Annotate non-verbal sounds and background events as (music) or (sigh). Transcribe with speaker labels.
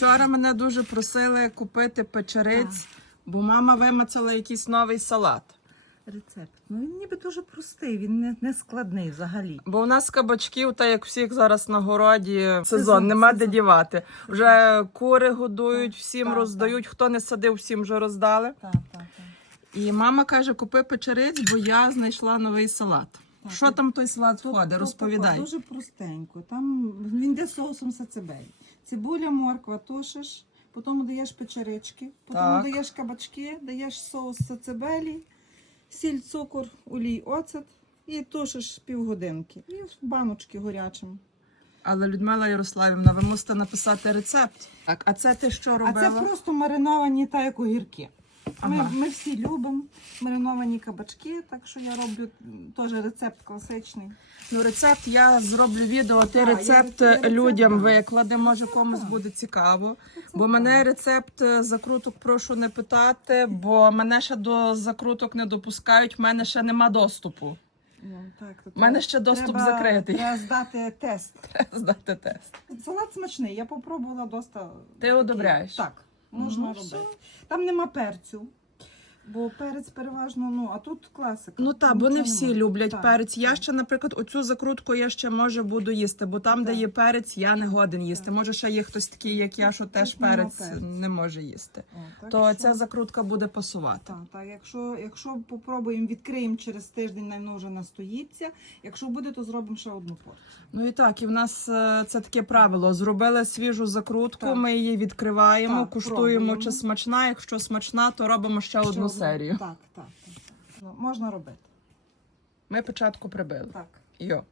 Speaker 1: Вчора мене дуже просили купити печериць, бо мама вимацала якийсь новий салат.
Speaker 2: Рецепт. Ну він ніби дуже простий, він не, не складний взагалі.
Speaker 1: Бо у нас кабачків, та як всіх зараз на городі, сезон,
Speaker 2: Сезон,
Speaker 1: нема де
Speaker 2: сезон.
Speaker 1: дівати. Вже кури годують, всім
Speaker 2: так,
Speaker 1: роздають. Хто не садив, всім вже роздали.
Speaker 2: Так, так, так.
Speaker 1: І мама каже: купи печериць, бо я знайшла новий салат.
Speaker 2: Так,
Speaker 1: Що там той салат
Speaker 2: Тут-
Speaker 1: входить?
Speaker 2: тут
Speaker 1: Розповідай.
Speaker 2: тако Дуже простенько. Там він йде соусом сацебелі. Цибуля, морква, тушиш, потім даєш печерички, потім
Speaker 1: Так.
Speaker 2: даєш кабачки, даєш соус сацебелі, сіль, цукор, олій, оцет і тушиш півгодинки. І в баночки горячим.
Speaker 1: Але Людмила Ярославівна, ви мусите написати рецепт. Так, а це ти що
Speaker 2: А це просто мариновані та як огірки. Ми,
Speaker 1: Ага.
Speaker 2: ми всі любимо мариновані кабачки, так що я роблю теж рецепт класичний.
Speaker 1: Ну, рецепт я зроблю відео. Ти рецепт людям
Speaker 2: дам.
Speaker 1: виклади. Може комусь буде цікаво. Бо мене рецепт е, закруток прошу не питати, бо мене ще до закруток не допускають. В мене ще нема доступу.
Speaker 2: Ну, так,
Speaker 1: У мене ще доступ
Speaker 2: треба-
Speaker 1: закритий.
Speaker 2: Треба здати тест. (laughs)
Speaker 1: Треба здати тест.
Speaker 2: Салат смачний, я попробувала доста.
Speaker 1: Ти одобряєш?
Speaker 2: Так, можна
Speaker 1: Ну,
Speaker 2: робити. Там нема перцю, бо перець переважно, ну, а тут класика.
Speaker 1: Ну так, бо не всі
Speaker 2: нема.
Speaker 1: люблять
Speaker 2: Так,
Speaker 1: перець. Я
Speaker 2: так.
Speaker 1: ще, наприклад, оцю закрутку я ще може буду їсти, бо там, де є перець, я не годен їсти.
Speaker 2: Так.
Speaker 1: Може, ще є хтось такий, як я, що теж
Speaker 2: нема
Speaker 1: перець не може їсти.
Speaker 2: О, так
Speaker 1: То
Speaker 2: що-
Speaker 1: ця закрутка буде пасувати.
Speaker 2: Так, так, якщо, якщо попробуємо, відкриємо через тиждень, навіть вже настоїться. Якщо буде, то зробимо ще одну порцію.
Speaker 1: Ну і так, і в нас е, це таке правило. Зробили свіжу закрутку,
Speaker 2: Так.
Speaker 1: ми її відкриваємо,
Speaker 2: Так,
Speaker 1: куштуємо,
Speaker 2: пробуємо.
Speaker 1: чи смачна. Якщо смачна, то робимо ще одну
Speaker 2: Ще
Speaker 1: серію.
Speaker 2: Так, так, так. так. Ну, можна робити.
Speaker 1: Ми початку прибили.
Speaker 2: Так.
Speaker 1: Йо.